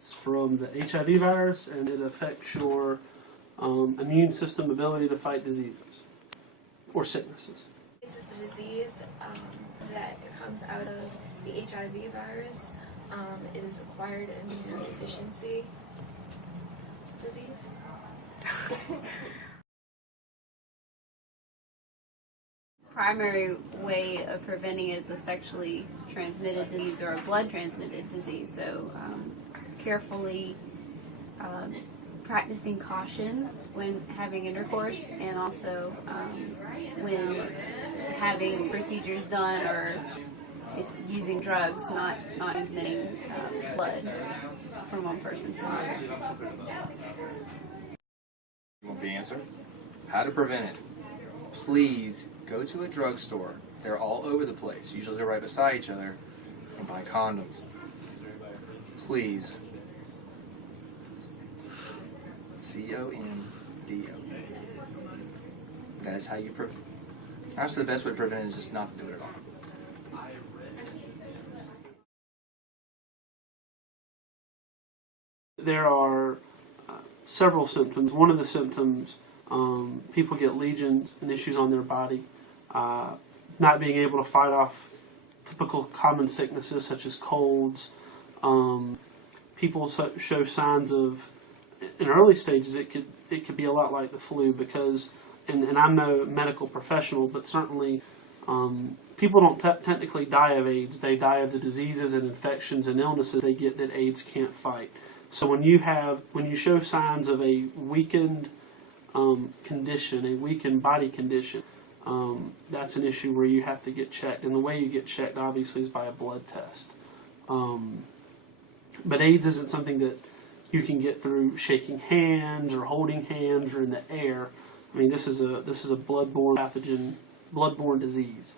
It's from the HIV virus, and it affects your immune system ability to fight diseases or sicknesses. This is the disease that comes out of the HIV virus. It is acquired immunodeficiency disease. Primary way of preventing is a sexually transmitted disease or a blood transmitted disease. So carefully practicing caution when having intercourse, and also when having procedures done, or if using drugs, not transmitting blood from one person to another. You want the answer? How to prevent it? Please go to a drugstore. They're all over the place. Usually they're right beside each other, and buy condoms. Please. C-O-N-D-O. That is how you prevent. Honestly, the best way to prevent it is just not to do it at all. There are several symptoms. One of the symptoms, people get lesions and issues on their body, not being able to fight off typical common sicknesses such as colds. People show signs of, in early stages, it could be a lot like the flu, because, and I'm no medical professional, but certainly people don't technically die of AIDS. They die of the diseases and infections and illnesses they get that AIDS can't fight. So when you show signs of a weakened condition, a weakened body condition, that's an issue where you have to get checked. And the way you get checked, obviously, is by a blood test. But AIDS isn't something that you can get through shaking hands or holding hands or in the air. I mean, this is a bloodborne pathogen, bloodborne disease.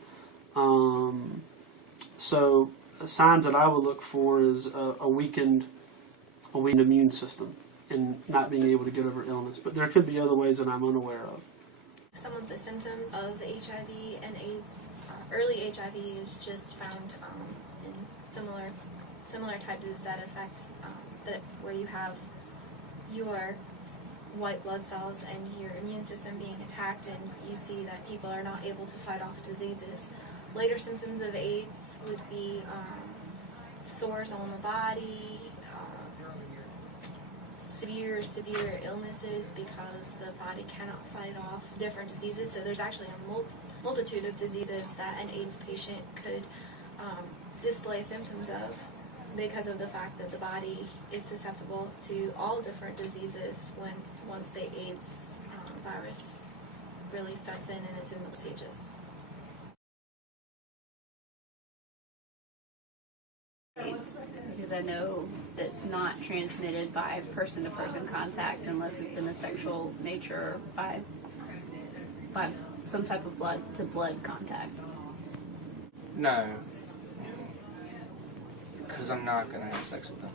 So signs that I would look for is a weakened immune system and not being able to get over illness. But there could be other ways that I'm unaware of. Some of the symptoms of HIV and AIDS, early HIV is just found in similar types that affect where you have your white blood cells and your immune system being attacked, and you see that people are not able to fight off diseases. Later symptoms of AIDS would be sores on the body, severe illnesses because the body cannot fight off different diseases. So there's actually a multitude of diseases that an AIDS patient could display symptoms of, because of the fact that the body is susceptible to all different diseases once the AIDS virus really sets in and it's in those stages. AIDS, because I know that's not transmitted by person-to-person contact unless it's in a sexual nature, or by some type of blood-to-blood contact. No. Because I'm not going to have sex with them.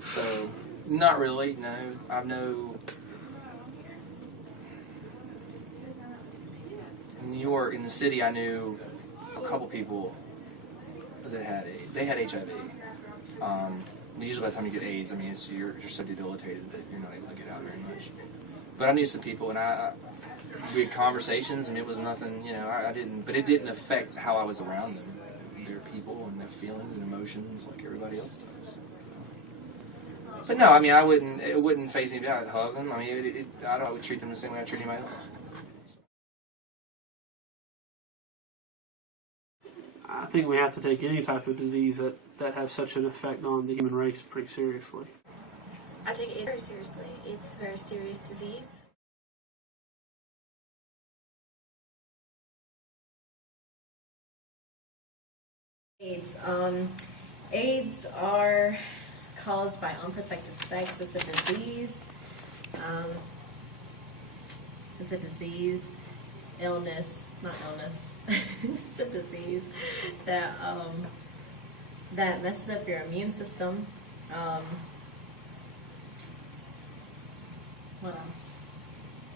So, not really, no. I know in New York, in the city, I knew a couple people that had HIV. Usually by the time you get AIDS, I mean, you're so debilitated that you're not able to get out very much. But I knew some people, and we had conversations, and it was nothing, but it didn't affect how I was around them. They're people, and their feelings and emotions like everybody else does. But no, I mean, it wouldn't faze me. I'd hug them. I mean, I would treat them the same way I treat anybody else. I think we have to take any type of disease that has such an effect on the human race pretty seriously. I take it very seriously. It's a very serious disease. AIDS are caused by unprotected sex. It's a disease. It's a disease. Illness, not illness. It's a disease that that messes up your immune system. What else?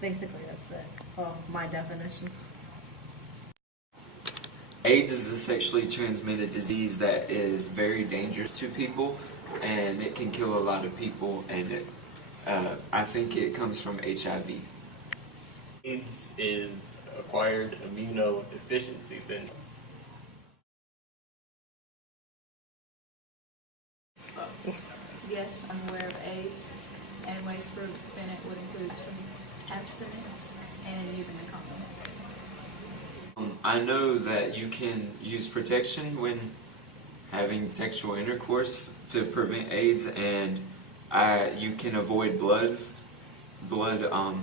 Basically, that's it. Well, my definition. AIDS is a sexually transmitted disease that is very dangerous to people. and it can kill a lot of people, and I think it comes from HIV. AIDS is acquired immunodeficiency syndrome. Yes, I'm aware of AIDS, and ways to prevent it would include some abstinence and using a condom. I know that you can use protection when having sexual intercourse to prevent AIDS, and you can avoid blood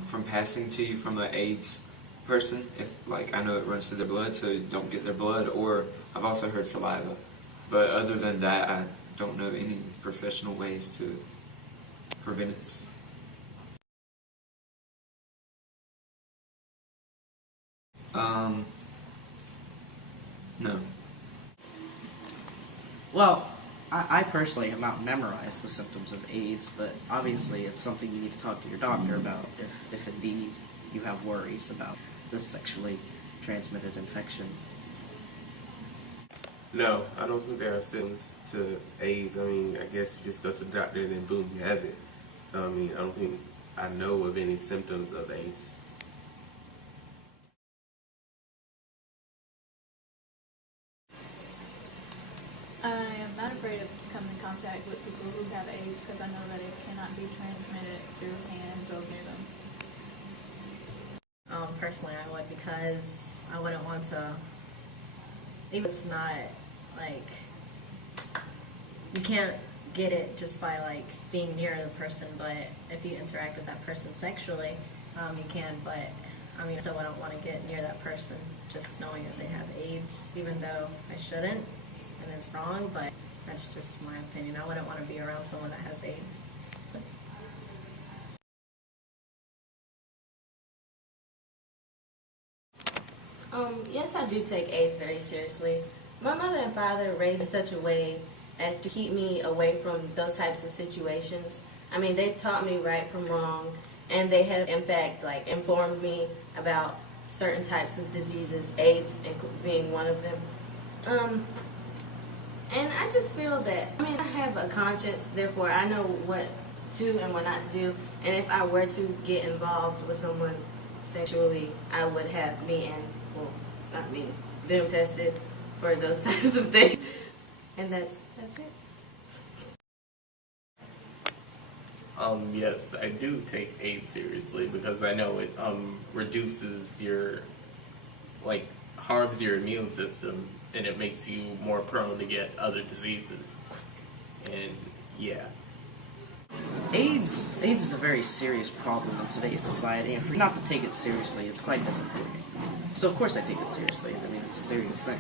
from passing to you from an AIDS person. If, like, I know it runs through their blood, so you don't get their blood. Or I've also heard saliva. But other than that, I don't know any professional ways to prevent it. No. Well, I personally have not memorized the symptoms of AIDS, but obviously it's something you need to talk to your doctor about if indeed you have worries about this sexually transmitted infection. No, I don't think there are symptoms to AIDS. I mean, I guess you just go to the doctor and then boom, you have it. So, I mean, I don't think I know of any symptoms of AIDS. I am not afraid of coming in contact with people who have AIDS because I know that it cannot be transmitted through hands or near them. Personally, I would, because I wouldn't want to, even if it's not, like, you can't get it just by, like, being near the person, but if you interact with that person sexually, you can, but, I mean, I still wouldn't want to get near that person just knowing that they have AIDS, even though I shouldn't, and it's wrong, but that's just my opinion. I wouldn't want to be around someone that has AIDS. Yes, I do take AIDS very seriously. My mother and father raised in such a way as to keep me away from those types of situations. I mean, they've taught me right from wrong, and they have, in fact, like, informed me about certain types of diseases, AIDS being one of them. And I just feel that, I mean, I have a conscience, therefore I know what to and what not to do, and if I were to get involved with someone sexually, I would have me and, well, not me, them tested for those types of things. And that's it. Yes, I do take AIDS seriously because I know it reduces your, like, harms your immune system, and it makes you more prone to get other diseases. And yeah. AIDS is a very serious problem in today's society, and for you not to take it seriously, it's quite disappointing. So of course I take it seriously. I mean, it's a serious thing.